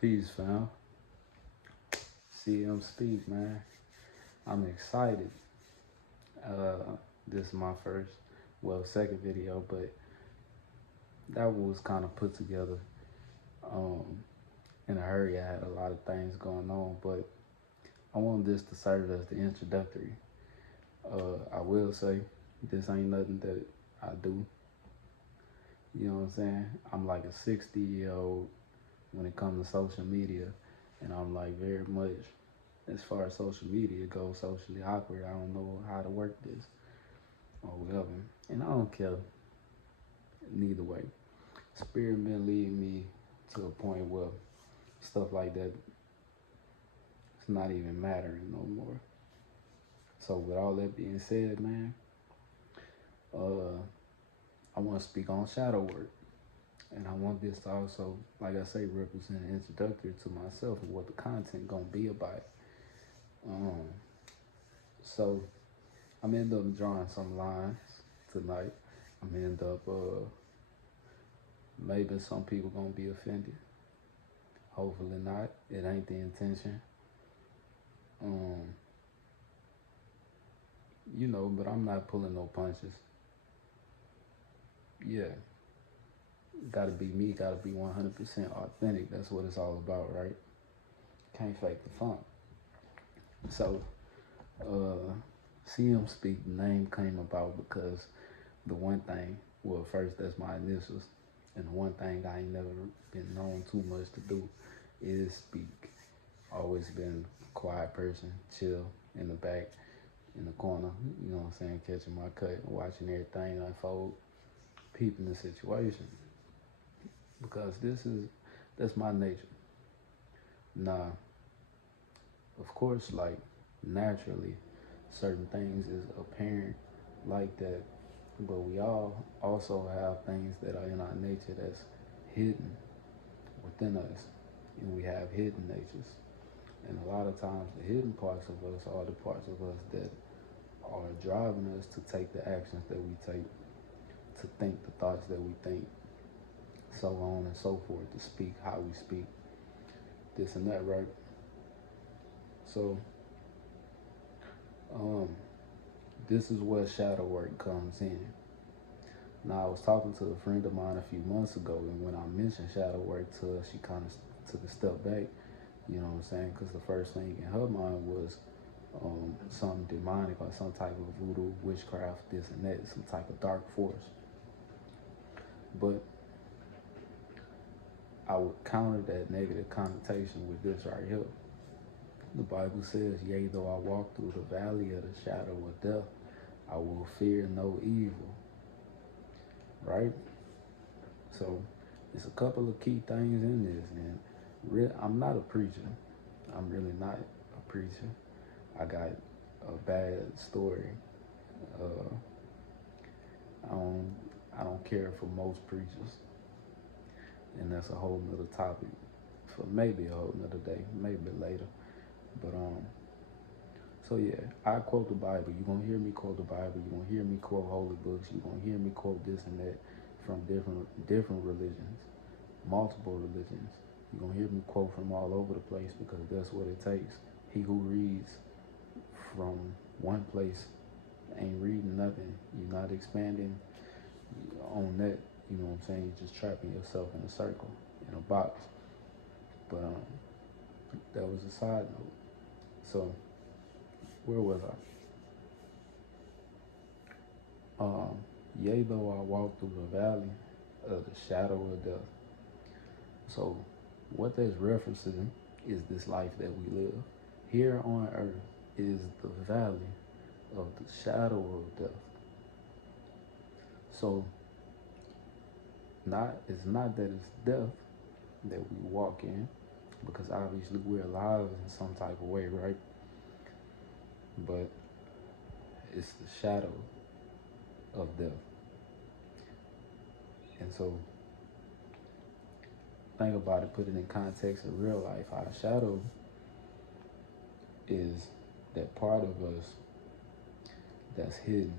Peace, fam. CM Speak, man. I'm excited. This is my second video, but that one was kind of put together um, in a hurry. I had a lot of things going on, but I want this to serve as the introductory. I will say this ain't nothing that I do. You know what I'm saying? I'm like a 60-year-old when it comes to social media, and I'm like very much as far as social media goes, socially awkward. I don't know how to work this or whatever. And I don't care neither way. Spirit been leading me to a point where stuff like that it's not even mattering no more. So with all that being said, man, I want to speak on shadow work. And I want this to also, like I say, represent an introductory to myself and what the content gonna be about. Um, so I'm end up drawing some lines tonight. I'm end up maybe some people gonna be offended. Hopefully not. It ain't the intention. But I'm not pulling no punches. Yeah, gotta be me. Gotta be 100% authentic. That's what it's all about, right? Can't fake the funk. So, CM Speak, the name came about because the one thing, well, first, that's my initials. And the one thing I ain't never been known too much to do is speak. Always been a quiet person, chill in the back, in the corner, you know what I'm saying, catching my cut, watching everything unfold, peeping the situation. Because that's my nature. Now, of course, like, naturally, certain things is apparent like that, but we all also have things that are in our nature that's hidden within us, and we have hidden natures. And a lot of times, the hidden parts of us are the parts of us that are driving us to take the actions that we take, to think the thoughts that we think, so on and so forth, to speak how we speak, this and that, right? So, this is where shadow work comes in. Now, I was talking to a friend of mine a few months ago, and when I mentioned shadow work to her, she kind of took a step back, you know what I'm saying? Because the first thing in her mind was something demonic or some type of voodoo, witchcraft, this and that, some type of dark force. But I would counter that negative connotation with this right here. The Bible says, yea, though I walk through the valley of the shadow of death, I will fear no evil, right? So it's a couple of key things in this, and I'm not a preacher. I'm really not a preacher. I got a bad story. Uh, I don't I don't care for most preachers, and that's a whole nother topic for maybe a whole nother day, maybe later. But so yeah, I quote the Bible. You're gonna hear me quote the Bible. You're gonna hear me quote holy books. You're gonna hear me quote this and that from different religions, multiple religions. You're gonna hear me quote from all over the place because that's what it takes. He who reads from one place ain't reading nothing. You're not expanding on that. You know what I'm saying? You're just trapping yourself in a circle, in a box. But that was a side note. So where was I? Yea, though I walk through the valley of the shadow of death. So what that's referencing is this life that we live. Here on earth is the valley of the shadow of death. So it's not that it's death that we walk in, because obviously we're alive in some type of way, right? But it's the shadow of death. And so think about it, put it in context of real life. Our shadow is that part of us that's hidden,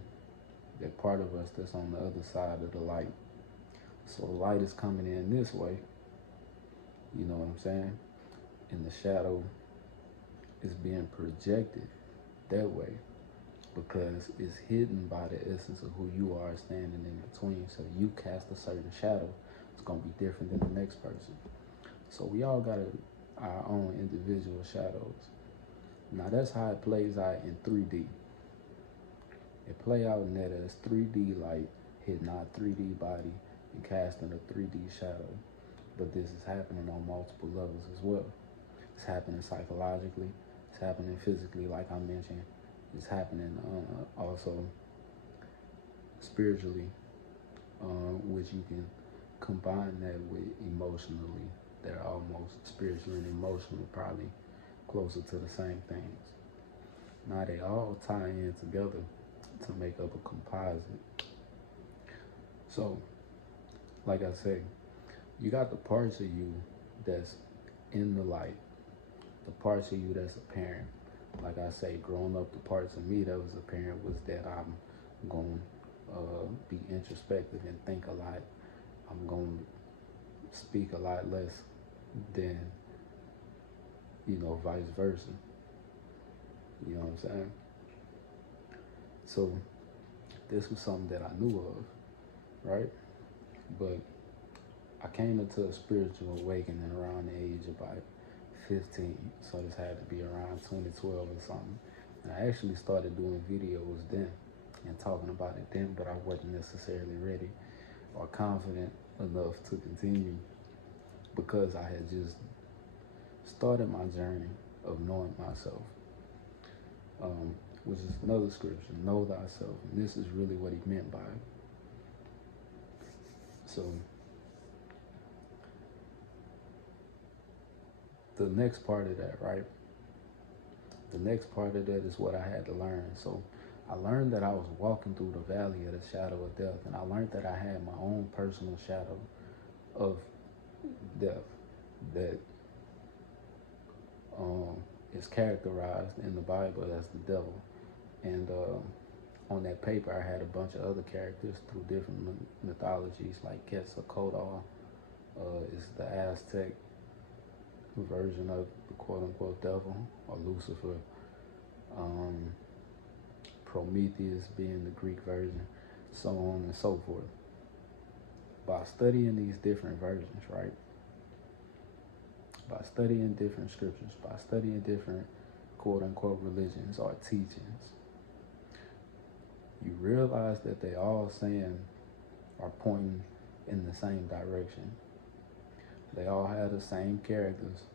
that part of us that's on the other side of the light. So the light is coming in this way, you know what I'm saying? And the shadow is being projected that way because it's hidden by the essence of who you are standing in between. So you cast a certain shadow, it's gonna be different than the next person. So we all got our own individual shadows. Now that's how it plays out in 3D. It play out in that as 3D light hitting our 3D body and casting a 3D shadow. But this is happening on multiple levels as well. It's happening psychologically. It's happening physically, like I mentioned. It's happening also spiritually, which you can combine that with emotionally. They're almost spiritual and emotional, probably closer to the same things. Now they all tie in together to make up a composite. So, like I say, you got the parts of you that's in the light, the parts of you that's apparent. Like I say, growing up, the parts of me that was apparent was that I'm going to be introspective and think a lot. I'm going to speak a lot less than, vice versa. You know what I'm saying? So this was something that I knew of, right? But I came into a spiritual awakening around the age of about 15. So this had to be around 2012 or something. And I actually started doing videos then and talking about it then, but I wasn't necessarily ready or confident enough to continue because I had just started my journey of knowing myself, which is another scripture, know thyself. And this is really what he meant by it. So the next part of that, right? The next part of that is what I had to learn. So I learned that I was walking through the valley of the shadow of death, and I learned that I had my own personal shadow of death that is characterized in the Bible as the devil. And on that paper, I had a bunch of other characters through different mythologies, like Quetzalcoatl is the Aztec version of the quote-unquote devil, or Lucifer. Prometheus being the Greek version, so on and so forth. By studying these different versions, right? By studying different scriptures, by studying different quote-unquote religions or teachings, you realize that they all saying are pointing in the same direction. They all have the same characters.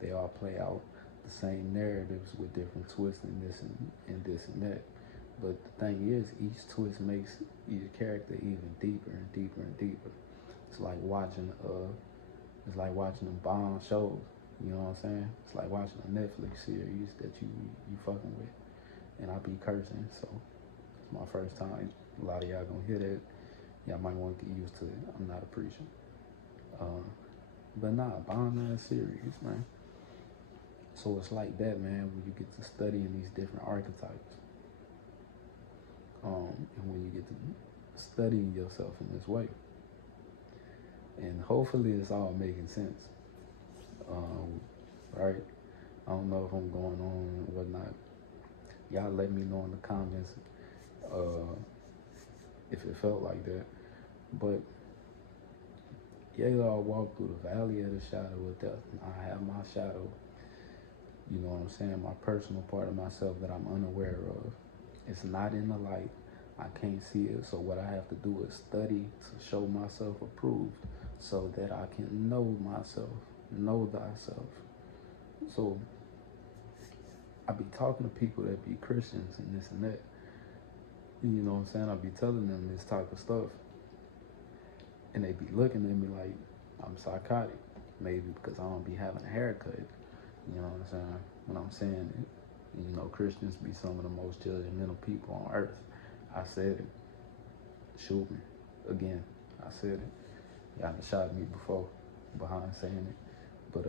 They all play out the same narratives with different twists and this and that. But the thing is, each twist makes each character even deeper and deeper and deeper. It's like watching them Bond shows. You know what I'm saying? It's like watching a Netflix series that you fucking with. And I be cursing, so it's my first time. A lot of y'all gonna hear that. Y'all might want to get used to it. I'm not a preacher. But nah, Bond that series, man. So it's like that, man, when you get to studying these different archetypes. And when you get to studying yourself in this way. And hopefully it's all making sense. Right? I don't know if I'm going on and whatnot. Y'all let me know in the comments if it felt like that. But yeah, I walk through the valley of the shadow of death. I have my shadow, you know what I'm saying, my personal part of myself that I'm unaware of. It's not in the light. I can't see it. So what I have to do is study to show myself approved so that I can know myself, know thyself. So I be talking to people that be Christians and this and that. You know what I'm saying? I be telling them this type of stuff. And they be looking at me like I'm psychotic. Maybe because I don't be having a haircut. You know what I'm saying? When I'm saying it. Christians be some of the most judgmental people on earth. I said it. Shoot me. Again, I said it. Y'all done shot me before behind saying it. But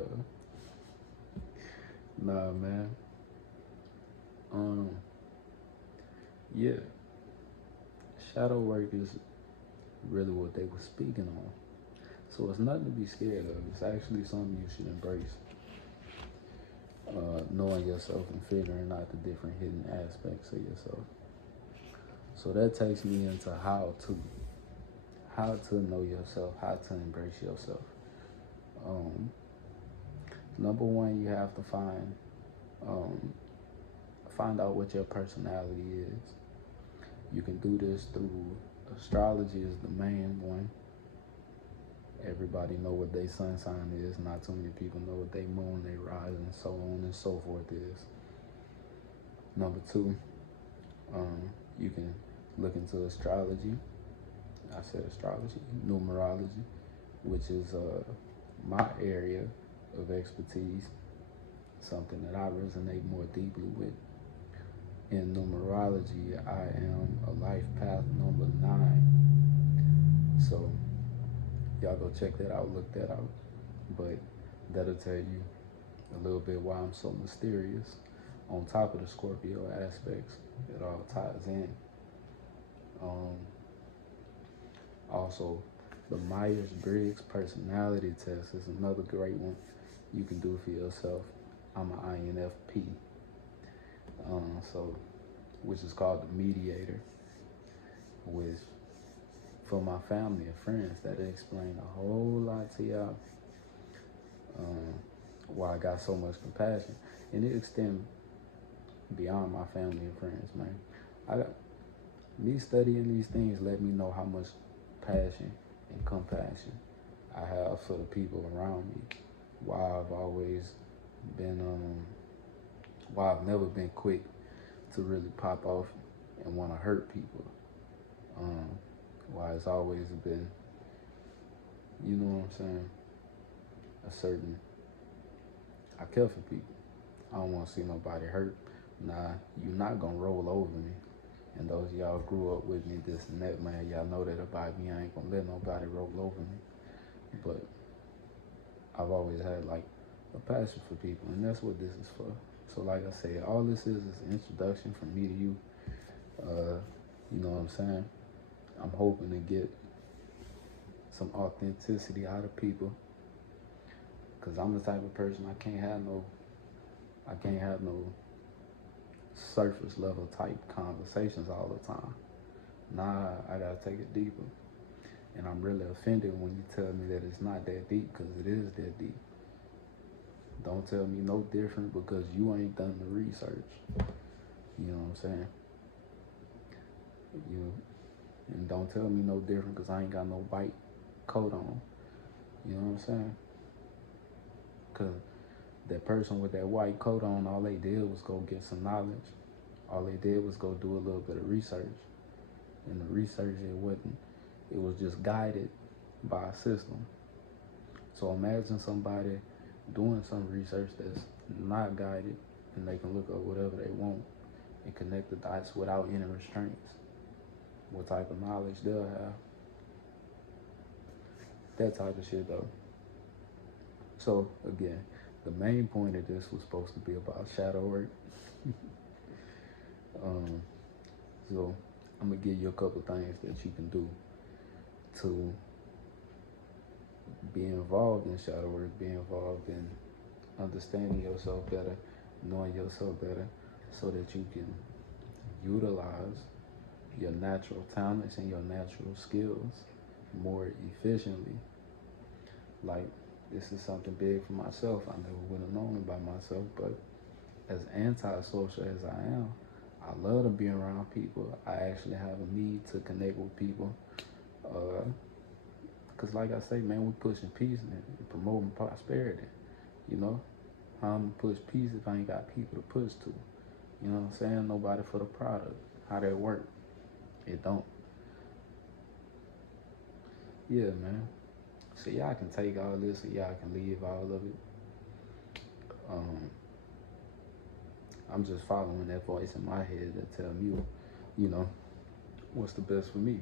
nah, man. Yeah. Shadow work is really what they were speaking on. So it's nothing to be scared of. It's actually something you should embrace. knowing yourself and figuring out the different hidden aspects of yourself. So that takes me into how to know yourself, how to embrace yourself. Um, Number one, you have to um, find out what your personality is. You can do this through astrology is the main one. Everybody know what their sun sign is. Not too many people know what their moon, their rising, and so on and so forth is. Number two, you can look into astrology. I said astrology, numerology, which is my area of expertise, something that I resonate more deeply with. In numerology, I am a life path number 9. So y'all go check that out, look that out. But that'll tell you a little bit why I'm so mysterious. On top of the Scorpio aspects, it all ties in. Also, the Myers-Briggs personality test is another great one you can do for yourself. I'm an INFP, which is called the mediator. Which, for my family and friends, that'll explain a whole lot to y'all. Why I got so much compassion, and it extends beyond my family and friends, man. Me studying these things let me know how much passion and compassion I have for the people around me. Why I've always been, why I've never been quick to really pop off and want to hurt people. Why it's always been, you know what I'm saying, I care for people. I don't want to see nobody hurt. Nah, you're not gonna roll over me. And those of y'all grew up with me, this and that, man, y'all know that about me. I ain't gonna let nobody roll over me. But I've always had like a passion for people, and that's what this is for. So like I said, all this is an introduction from me to you. You know what I'm saying? I'm hoping to get some authenticity out of people, cause I'm the type of person I can't have no surface level type conversations all the time. Nah, I gotta take it deeper. And I'm really offended when you tell me that it's not that deep, because it is that deep. Don't tell me no different because you ain't done the research. You know what I'm saying? And don't tell me no different because I ain't got no white coat on. You know what I'm saying? Because that person with that white coat on, all they did was go get some knowledge. All they did was go do a little bit of research. And the research, it was just guided by a system. So imagine somebody doing some research that's not guided, and they can look up whatever they want and connect the dots without any restraints. What type of knowledge they'll have. That type of shit though. So again, the main point of this was supposed to be about shadow work. So I'm gonna give you a couple things that you can do to be involved in shadow work, be involved in understanding yourself better, knowing yourself better, so that you can utilize your natural talents and your natural skills more efficiently. Like, this is something big for myself. I never would have known about myself, but as antisocial as I am, I love to be around people. I actually have a need to connect with people. Because like I say, man, we're pushing peace and promoting prosperity. You know? How I'm going to push peace if I ain't got people to push to? You know what I'm saying? Nobody for the product. How that work? It don't. Yeah, man. So y'all can take all this, or y'all can leave all of it. I'm just following that voice in my head that tell me, you know, what's the best for me.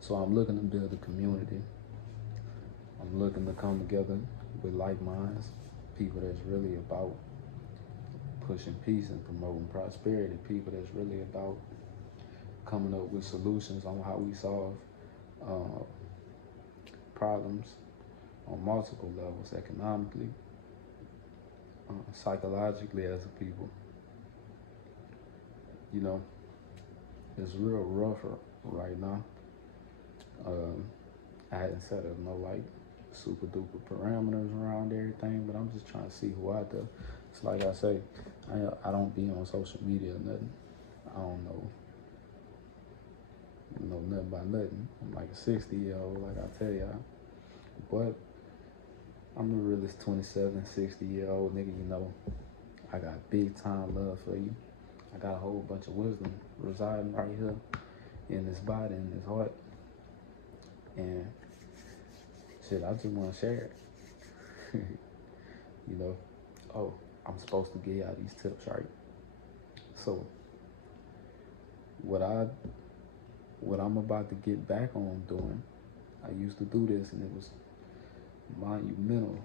So I'm looking to build a community. I'm looking to come together with like minds, people that's really about pushing peace and promoting prosperity, people that's really about coming up with solutions on how we solve problems on multiple levels, economically, psychologically as a people. You know, it's real rough right now. Um, I hadn't set up no like super duper parameters around everything, but I'm just trying to see who out there. It's like I say, I don't be on social media or nothing. I don't know nothing about nothing. I'm like a 60-year-old, like I tell y'all. But I'm the realest 27, 60-year-old nigga, you know. I got big time love for you. I got a whole bunch of wisdom residing right here in this body, in this heart. And shit, I just want to share it. You know, oh, I'm supposed to give y'all these tips, right? So, what I'm about to get back on doing, I used to do this, and it was monumental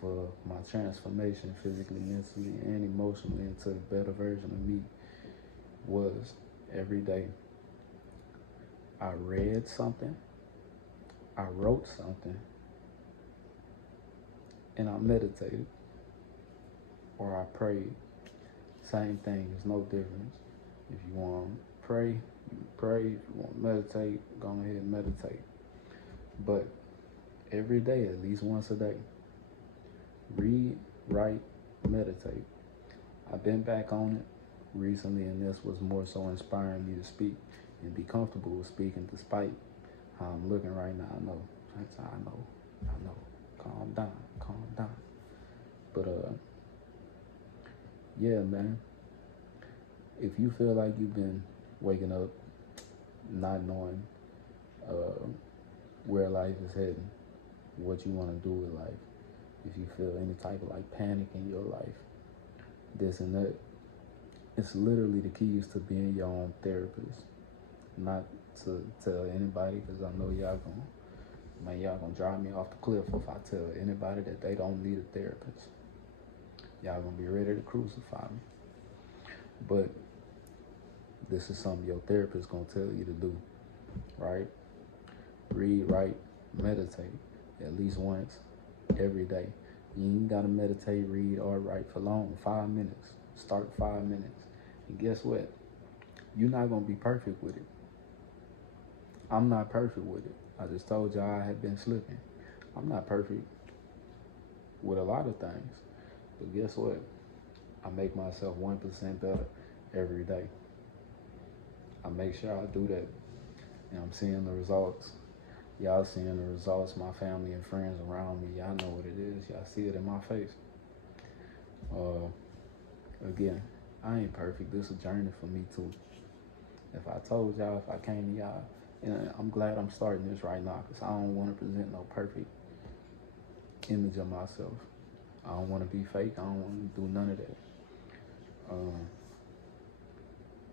for my transformation physically, mentally, and emotionally into a better version of me. Was every day I read something, I wrote something, and I meditated, or I prayed. Same thing, there's no difference. If you want to pray, you pray. If you want to meditate, go ahead and meditate. But every day, at least once a day, read, write, meditate. I've been back on it recently, and this was more so inspiring me to speak and be comfortable with speaking despite how I'm looking right now. I know. Calm down. But yeah, man. If you feel like you've been waking up not knowing where life is heading, what you want to do with life, if you feel any type of like panic in your life, this and that, it's literally the keys to being your own therapist. Not to tell anybody, because I know y'all gonna drive me off the cliff if I tell anybody that they don't need a therapist. Y'all gonna be ready to crucify me. But this is something your therapist gonna tell you to do, right? Read, write, meditate at least once every day. You ain't gotta meditate, read, or write for long. 5 minutes. Start 5 minutes. And guess what? You're not gonna be perfect with it. I'm not perfect with it. I just told y'all I had been slipping. I'm not perfect with a lot of things. But guess what? I make myself 1% better every day. I make sure I do that. And I'm seeing the results. Y'all seeing the results. My family and friends around me, y'all know what it is. Y'all see it in my face. Again, I ain't perfect. This is a journey for me too. If I told y'all, if I came to y'all, and I'm glad I'm starting this right now, because I don't want to present no perfect image of myself. I don't want to be fake. I don't want to do none of that.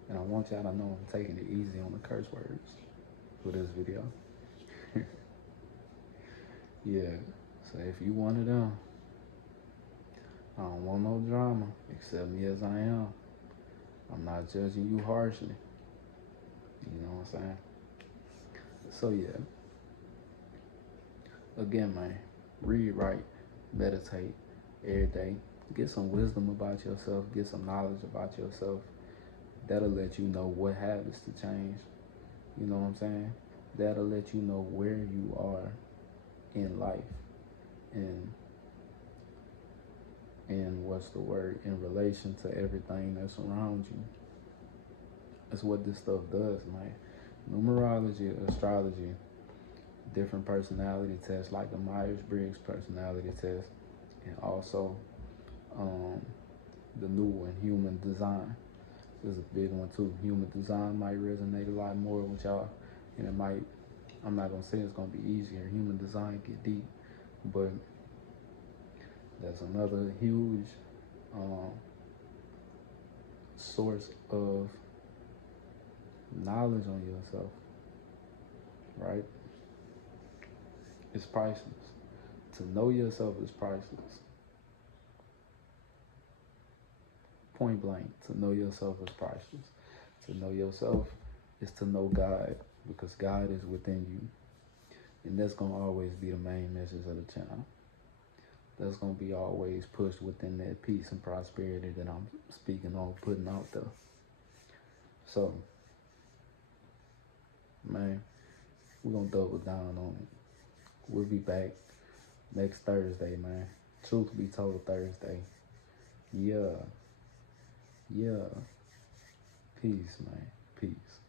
And I want y'all to know I'm taking it easy on the curse words for this video. Yeah, so if you one of them, I don't want no drama. Accept me as I am. I'm not judging you harshly. You know what I'm saying? So yeah. Again, man, read, write, meditate every day. Get some wisdom about yourself. Get some knowledge about yourself. That'll let you know what habits to change. You know what I'm saying? That'll let you know where you are in life and what's the word, in relation to everything that surrounds you. That's what this stuff does, man. Numerology, astrology, different personality tests like the Myers-Briggs personality test, and also the new one, human design. This is a big one too. Human design might resonate a lot more with y'all, and it might, I'm not gonna say it's gonna be easier. Human design get deep, but that's another huge source of knowledge on yourself, right? It's priceless. To know yourself is priceless. Point blank, to know yourself is priceless. To know yourself is to know God, because God is within you. And that's going to always be the main message of the channel. that's gonna be always pushed within that peace and prosperity that I'm speaking on, putting out there. So, man, we're gonna double down on it. We'll be back next Thursday, man. Truth be told, Thursday. Yeah. Yeah. Peace, man. Peace.